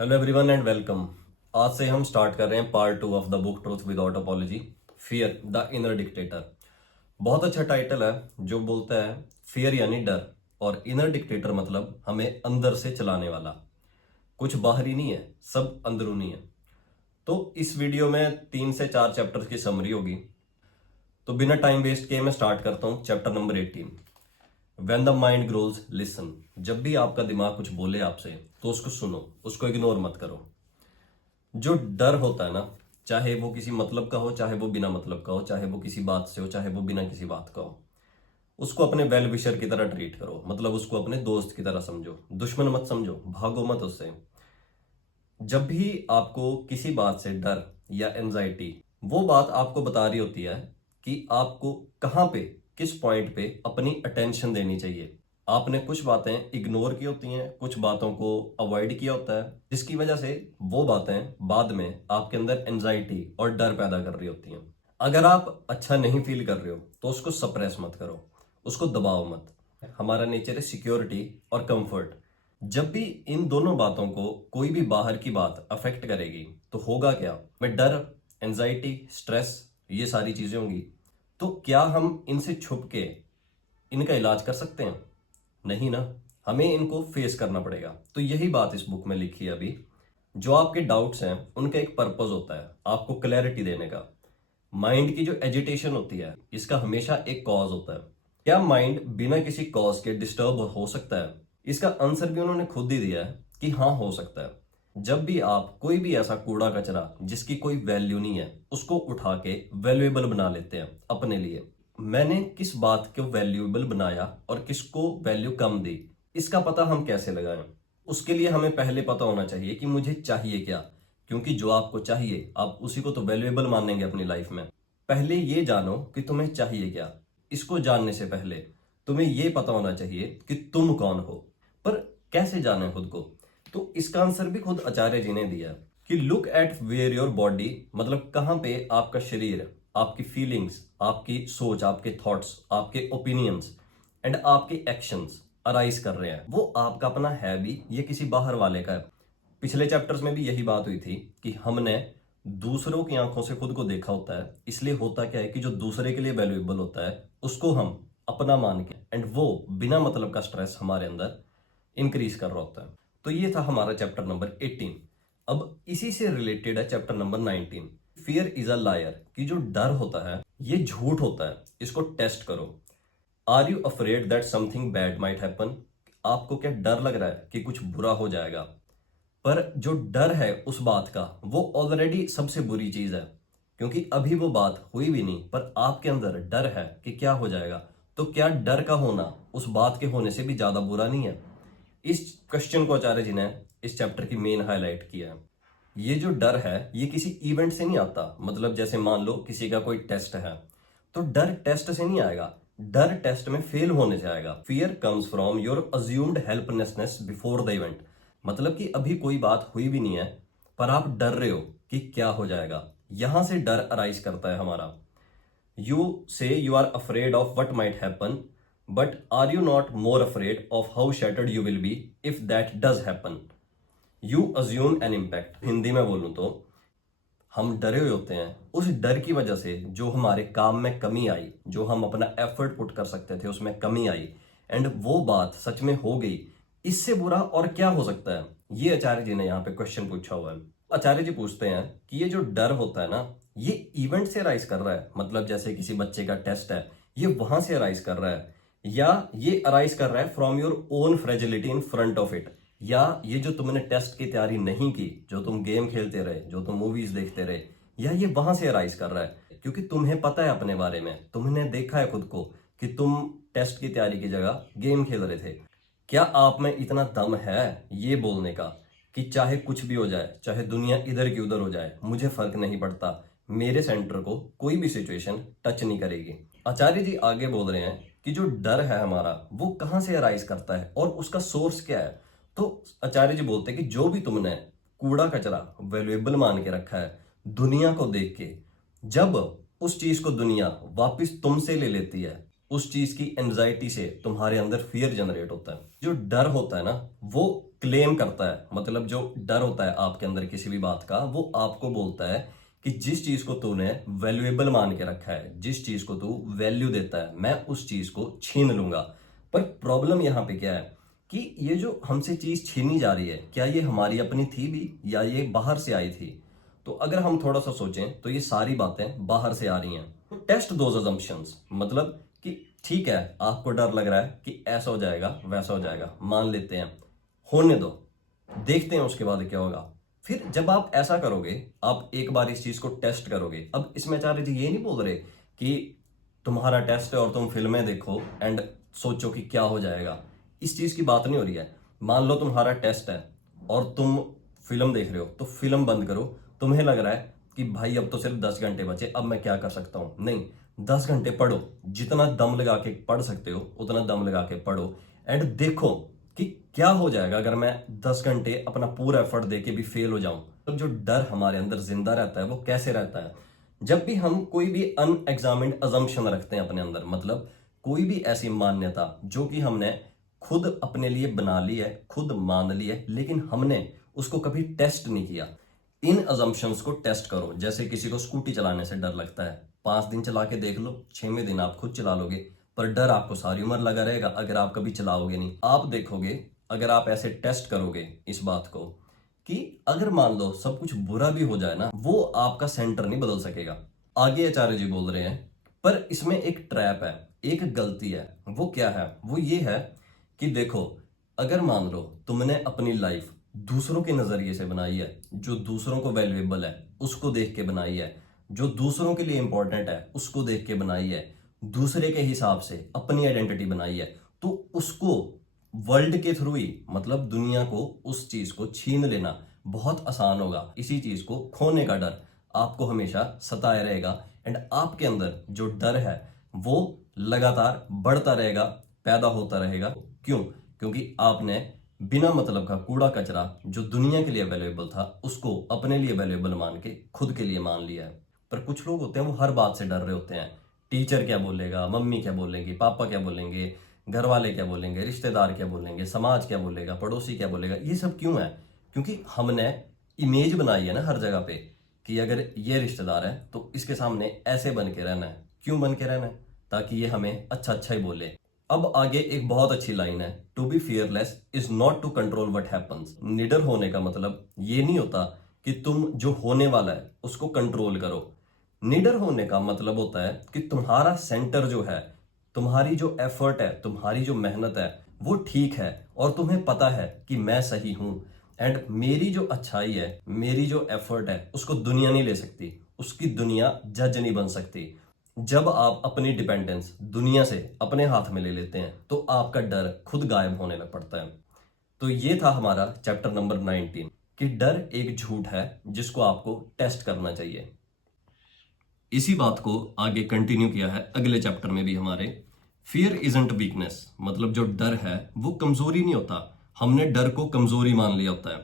Hello everyone and welcome. आज से हम स्टार्ट कर रहे हैं part 2 of the book truth without apology, fear the inner dictator. बहुत अच्छा टाइटल है जो बोलता है फियर यानी डर और इनर डिक्टेटर मतलब हमें अंदर से चलाने वाला। कुछ बाहरी नहीं है, सब अंदरूनी है। तो इस वीडियो में 3 से 4 चैप्टर्स की समरी होगी। तो बिना टाइम वेस्ट किए मैं स्टार्ट करता हूँ chapter number 18। When the mind grows listen. जब भी आपका दिमाग कुछ बोले आपसे तो उसको सुनो, उसको इग्नोर मत करो। जो डर होता है ना, चाहे वो किसी मतलब का हो, चाहे वो बिना मतलब का हो, चाहे वो किसी बात से हो, चाहे वो बिना किसी बात का हो, उसको अपने वेल विशर की तरह ट्रीट करो। मतलब उसको अपने दोस्त की तरह समझो, दुश्मन मत समझो, भागो मत उससे। जब भी आपको किसी बात से डर या एंजाइटी, वो बात आपको बता रही होती है कि आपको कहाँ पे, किस पॉइंट पे अपनी अटेंशन देनी चाहिए। आपने कुछ बातें इग्नोर की होती हैं, कुछ बातों को अवॉइड किया होता है, जिसकी वजह से वो बातें बाद में आपके अंदर एंजाइटी और डर पैदा कर रही होती हैं। अगर आप अच्छा नहीं फील कर रहे हो तो उसको सप्रेस मत करो, उसको दबाओ मत। हमारा नेचर है सिक्योरिटी और कंफर्ट। जब भी इन दोनों बातों को कोई भी बाहर की बात अफेक्ट करेगी तो होगा क्या, मैं डर, एंजाइटी, स्ट्रेस, ये सारी चीजें होंगी। तो क्या हम इनसे छुप के इनका इलाज कर सकते हैं? नहीं ना, हमें इनको फेस करना पड़ेगा। तो यही बात इस बुक में लिखी है अभी। जो आपके डाउट्स हैं उनका एक पर्पस होता है, आपको क्लैरिटी देने का। माइंड की जो एजिटेशन होती है इसका हमेशा एक कॉज होता है। क्या माइंड बिना किसी कॉज के डिस्टर्ब हो सकता है? इसका आंसर भी उन्होंने खुद ही दिया है कि हाँ, हो सकता है। जब भी आप कोई भी ऐसा कूड़ा कचरा जिसकी कोई वैल्यू नहीं है उसको उठा के वैल्यूएबल बना लेते हैं अपने लिए। मैंने किस बात को वैल्यूएबल बनाया और किसको वैल्यू कम दी, इसका पता हम कैसे लगाएं? उसके लिए हमें पहले पता होना चाहिए कि मुझे चाहिए क्या। क्योंकि जो आपको चाहिए आप उसी को तो वैल्यूएबल मानेंगे अपनी लाइफ में। पहले ये जानो कि तुम्हें चाहिए क्या। इसको जानने से पहले तुम्हें ये पता होना चाहिए कि तुम कौन हो। पर कैसे जाने खुद को? तो इसका आंसर भी खुद आचार्य जी ने दिया कि look at where your body, मतलब कहाँ पे आपका शरीर, आपकी फीलिंग्स, आपकी सोच, आपके थॉट्स, आपके ओपिनियंस एंड आपके एक्शंस अराइज कर रहे हैं। वो आपका अपना है भी, ये किसी बाहर वाले का है। पिछले चैप्टर्स में भी यही बात हुई थी कि हमने दूसरों की आंखों से खुद को देखा होता है। इसलिए होता क्या है कि जो दूसरे के लिए वैल्यूएबल होता है उसको हम अपना मान के, एंड वो बिना मतलब का स्ट्रेस हमारे अंदर इंक्रीज कर रहा होता है। तो ये था हमारा चैप्टर नंबर 18। अब इसी से रिलेटेड है chapter number 19, fear is a liar. कि जो डर होता है ये झूठ होता है, इसको टेस्ट करो। Are you afraid that something bad might happen? आपको क्या डर लग रहा है कि कुछ बुरा हो जाएगा? पर जो डर है उस बात का, वो ऑलरेडी सबसे बुरी चीज है। क्योंकि अभी वो बात हुई भी नहीं पर आपके अंदर डर है कि क्या हो जाएगा। तो क्या डर का होना उस बात के होने से भी ज्यादा बुरा नहीं है? इस क्वेश्चन को आचार्य जी ने इस चैप्टर की मेन हाईलाइट किया है। ये जो डर है ये किसी इवेंट से नहीं आता। मतलब जैसे मान लो किसी का कोई टेस्ट है, तो डर टेस्ट से नहीं आएगा, डर टेस्ट में फेल होने से आएगा। Fear comes from your assumed helplessness before the event. मतलब कि अभी कोई बात हुई भी नहीं है पर आप डर रहे हो कि क्या हो जाएगा, यहां से डर अराइज करता है हमारा। You say you are afraid of what might happen, but are you not more afraid of how shattered you will be if that does happen? You assume an impact. Hindi में बोलूं तो हम डरे हुए होते हैं, उस डर की वजह से जो हमारे काम में कमी आई, जो हम अपना एफर्ट पुट कर सकते थे उसमें कमी आई, एंड वो बात सच में हो गई। इससे बुरा और क्या हो सकता है? ये आचार्य जी ने यहाँ पे क्वेश्चन पूछा हुआ है। आचार्य जी पूछते हैं कि ये जो डर होता है ना, ये इवेंट से अराइज कर रहा है, मतलब जैसे किसी बच्चे का टेस्ट है, ये वहां से अराइज कर रहा है, या ये अराइज कर रहा है from your own fragility in front of it, या ये जो तुमने टेस्ट की तैयारी नहीं की, जो तुम गेम खेलते रहे, जो तुम मूवीज देखते रहे, या ये वहां से अराइज कर रहा है क्योंकि तुम्हें पता है अपने बारे में, तुमने देखा है खुद को कि तुम टेस्ट की तैयारी की जगह गेम खेल रहे थे। क्या आप में इतना दम है ये बोलने का कि चाहे कुछ भी हो जाए, चाहे दुनिया इधर की उधर हो जाए, मुझे फर्क नहीं पड़ता, मेरे सेंटर को कोई भी सिचुएशन टच नहीं करेगी? आचार्य जी आगे बोल रहे हैं कि जो डर है हमारा वो कहां से अराइज करता है और उसका सोर्स क्या है। तो आचार्य जी बोलते हैं कि जो भी तुमने कूड़ा कचरा वैल्यूएबल मान के रखा है दुनिया को देख के, जब उस चीज को दुनिया वापस तुमसे ले लेती है, उस चीज की एंजाइटी से तुम्हारे अंदर फियर जनरेट होता है। जो डर होता है ना, वो क्लेम करता है, मतलब जो डर होता है आपके अंदर किसी भी बात का, वो आपको बोलता है कि जिस चीज को तूने वैल्यूएबल मान के रखा है, जिस चीज को तू वैल्यू देता है, मैं उस चीज को छीन लूंगा। पर प्रॉब्लम यहाँ पे क्या है कि ये जो हमसे चीज छीनी जा रही है, क्या ये हमारी अपनी थी भी या ये बाहर से आई थी? तो अगर हम थोड़ा सा सोचें तो ये सारी बातें बाहर से आ रही हैं। तो टेस्ट दोज अजम्पशंस, मतलब कि ठीक है आपको डर लग रहा है कि ऐसा हो जाएगा वैसा हो जाएगा, मान लेते हैं, होने दो, देखते हैं उसके बाद क्या होगा। फिर जब आप ऐसा करोगे, आप एक बार इस चीज को टेस्ट करोगे। अब इसमें आचार्य जी ये नहीं बोल रहे कि तुम्हारा टेस्ट है और तुम फिल्में देखो एंड सोचो कि क्या हो जाएगा, इस चीज की बात नहीं हो रही है। मान लो तुम्हारा टेस्ट है और तुम फिल्म देख रहे हो, तो फिल्म बंद करो। तुम्हें लग रहा है कि भाई अब तो सिर्फ 10 घंटे बचे, अब मैं क्या कर सकता हूं? नहीं, 10 घंटे पढ़ो, जितना दम लगा के पढ़ सकते हो उतना दम लगा के पढ़ो एंड देखो कि क्या हो जाएगा अगर मैं 10 घंटे अपना पूरा एफर्ट दे के भी फेल हो जाऊं। तो जो डर हमारे अंदर जिंदा रहता है वो कैसे रहता है? जब भी हम कोई भी अनएग्जामिन्ड अजम्पशन रखते हैं अपने अंदर, मतलब कोई भी ऐसी मान्यता जो कि हमने खुद अपने लिए बना ली है, खुद मान ली है, लेकिन हमने उसको कभी टेस्ट नहीं किया। इन अजम्पशंस को टेस्ट करो। जैसे किसी को स्कूटी चलाने से डर लगता है, 5 दिन चला के देख लो, 6वें दिन आप खुद चला लोगे, पर डर आपको सारी उम्र लगा रहेगा अगर आप कभी चलाओगे नहीं। आप देखोगे, अगर आप ऐसे टेस्ट करोगे इस बात को कि अगर मान लो सब कुछ बुरा भी हो जाए ना, वो आपका सेंटर नहीं बदल सकेगा। आगे आचार्य जी बोल रहे हैं, पर इसमें एक ट्रैप है, एक गलती है। वो क्या है? वो ये है कि देखो, अगर मान लो तुमने अपनी लाइफ दूसरों के नजरिए से बनाई है, जो दूसरों को वैल्यूएबल है उसको देख के बनाई है, जो दूसरों के लिए इंपॉर्टेंट है उसको देख के बनाई है, दूसरे के हिसाब से अपनी आइडेंटिटी बनाई है, तो उसको वर्ल्ड के थ्रू ही, मतलब दुनिया को, उस चीज को छीन लेना बहुत आसान होगा। इसी चीज को खोने का डर आपको हमेशा सताए रहेगा एंड आपके अंदर जो डर है वो लगातार बढ़ता रहेगा, पैदा होता रहेगा। क्यों? क्योंकि आपने बिना मतलब का कूड़ा कचरा जो दुनिया के लिए वैल्यूएबल था उसको अपने लिए वैल्यूएबल मान के खुद के लिए मान लिया है। पर कुछ लोग होते हैं वो हर बात से डर रहे होते हैं। टीचर क्या बोलेगा, मम्मी क्या बोलेंगी, पापा क्या बोलेंगे, घर वाले क्या बोलेंगे, रिश्तेदार क्या बोलेंगे, समाज क्या बोलेगा, पड़ोसी क्या बोलेगा। ये सब क्यों है? क्योंकि हमने इमेज बनाई है ना हर जगह पे कि अगर ये रिश्तेदार है तो इसके सामने ऐसे बन के रहना है। क्यों बन के रहना है? ताकि ये हमें अच्छा अच्छा ही बोले। अब आगे एक बहुत अच्छी लाइन है, to be fearless is not to control what happens. निडर होने का मतलब ये नहीं होता कि तुम जो होने वाला है उसको कंट्रोल करो। निडर होने का मतलब होता है कि तुम्हारा सेंटर जो है, तुम्हारी जो एफर्ट है, तुम्हारी जो मेहनत है वो ठीक है और तुम्हें पता है कि मैं सही हूं एंड मेरी जो अच्छाई है, मेरी जो एफर्ट है उसको दुनिया नहीं ले सकती, उसकी दुनिया जज नहीं बन सकती। जब आप अपनी डिपेंडेंस दुनिया से अपने हाथ में ले लेते हैं तो आपका डर खुद गायब होने लग पड़ता है। तो ये था हमारा चैप्टर नंबर 19 कि डर एक झूठ है जिसको आपको टेस्ट करना चाहिए। इसी बात को आगे कंटिन्यू किया है अगले चैप्टर में भी हमारे। फियर इजंट वीकनेस, मतलब जो डर है वो कमजोरी नहीं होता, हमने डर को कमजोरी मान लिया होता है।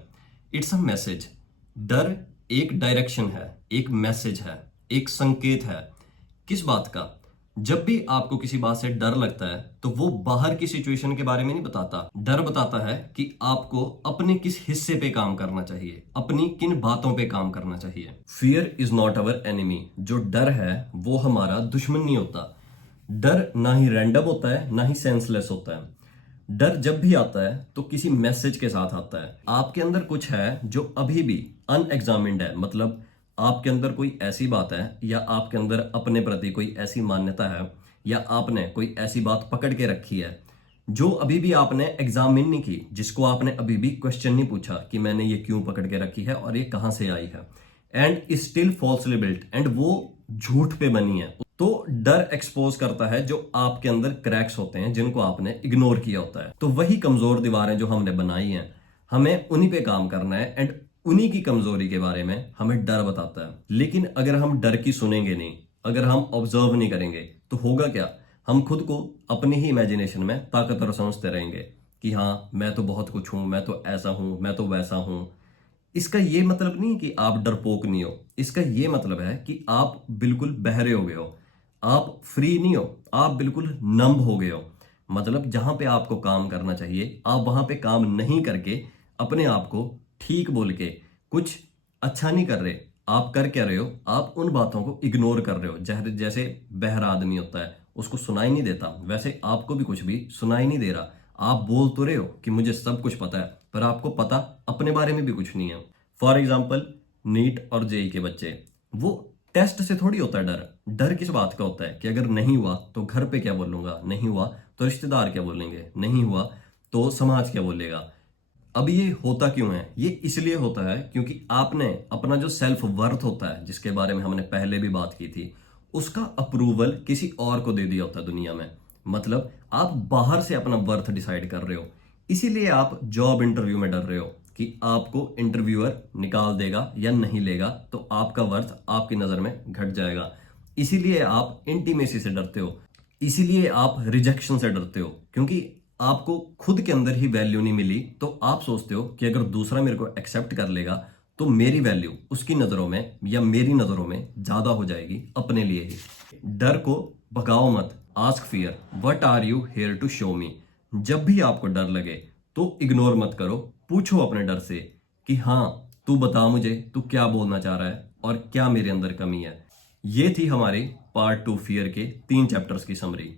It's a message. डर एक डायरेक्शन है, एक मैसेज है, एक संकेत है। किस बात का? जब भी आपको किसी बात से डर लगता है तो वो बाहर की सिचुएशन के बारे में नहीं बताता, डर बताता है कि आपको अपने किस हिस्से पे काम करना चाहिए, अपनी किन बातों पे काम करना चाहिए। Fear is not our enemy. जो डर है वो हमारा दुश्मन नहीं होता। डर ना ही रैंडम होता है ना ही सेंसलेस होता है। डर जब भी आता है तो किसी मैसेज के साथ आता है। आपके अंदर कुछ है जो अभी भी अनएग्जामिन्ड है, मतलब आपके अंदर कोई ऐसी बात है या आपके अंदर अपने प्रति कोई ऐसी मान्यता है या आपने कोई ऐसी बात पकड़ के रखी है जो अभी भी आपने एग्जामिन नहीं की, जिसको आपने अभी भी क्वेश्चन नहीं पूछा कि मैंने ये क्यों पकड़ के रखी है और ये कहां से आई है, and still falsely built, and वो झूठ पे बनी है। तो डर एक्सपोज करता है जो आपके अंदर क्रैक्स होते हैं जिनको आपने इग्नोर किया होता है। तो वही कमजोर दीवारें जो हमने बनाई हैं, हमें उन्हीं पे काम करना है एंड उन्हीं की कमजोरी के बारे में हमें डर बताता है। लेकिन अगर हम डर की सुनेंगे नहीं, अगर हम ऑब्जर्व नहीं करेंगे तो होगा क्या? हम खुद को अपनी ही इमेजिनेशन में ताकतवर समझते रहेंगे कि हाँ मैं तो बहुत कुछ हूं, मैं तो ऐसा हूं, मैं तो वैसा हूं। इसका ये मतलब नहीं कि आप डरपोक नहीं हो, इसका ये मतलब है कि आप बिल्कुल बहरे हो गए हो, आप फ्री नहीं हो, आप बिल्कुल नंब हो गए हो। मतलब जहां पे आपको काम करना चाहिए आप वहां पे काम नहीं करके अपने आप को ठीक बोल के कुछ अच्छा नहीं कर रहे। आप कर क्या रहे हो, आप उन बातों को इग्नोर कर रहे हो। जैसे जैसे बहरा आदमी होता है, उसको सुनाई नहीं देता, वैसे आपको भी कुछ भी सुनाई नहीं दे रहा। आप बोल तो रहे हो कि मुझे सब कुछ पता है, पर आपको पता अपने बारे में भी कुछ नहीं है। फॉर एग्जाम्पल, नीट और जेई के बच्चे, वो टेस्ट से थोड़ी होता है डर। डर किस बात का होता है कि अगर नहीं हुआ तो घर पे क्या बोलूंगा, नहीं हुआ तो रिश्तेदार क्या बोलेंगे, नहीं हुआ तो समाज क्या बोलेगा। अब ये होता क्यों है? ये इसलिए होता है क्योंकि आपने अपना जो सेल्फ वर्थ होता है, जिसके बारे में हमने पहले भी बात की थी, उसका अप्रूवल किसी और को दे दिया होता है दुनिया में। मतलब आप बाहर से अपना वर्थ डिसाइड कर रहे हो। इसीलिए आप जॉब इंटरव्यू में डर रहे हो कि आपको इंटरव्यूअर निकाल देगा या नहीं लेगा, तो आपका वर्थ आपकी नजर में घट जाएगा। इसीलिए आप इंटीमेसी से डरते हो। इसीलिए आप रिजेक्शन से डरते हो, क्योंकि आपको खुद के अंदर ही वैल्यू नहीं मिली, तो आप सोचते हो कि अगर दूसरा मेरे को एक्सेप्ट कर लेगा तो मेरी वैल्यू उसकी नजरों में या मेरी नजरों में ज्यादा हो जाएगी अपने लिए ही। डर को भगाओ मत। Ask fear, what are you here to show me. जब भी आपको डर लगे तो इग्नोर मत करो, पूछो अपने डर से कि हाँ, तू बता मुझे तू क्या बोलना चाह रहा है और क्या मेरे अंदर कमी है। ये थी हमारी पार्ट 2 फियर के 3 चैप्टर्स की समरी।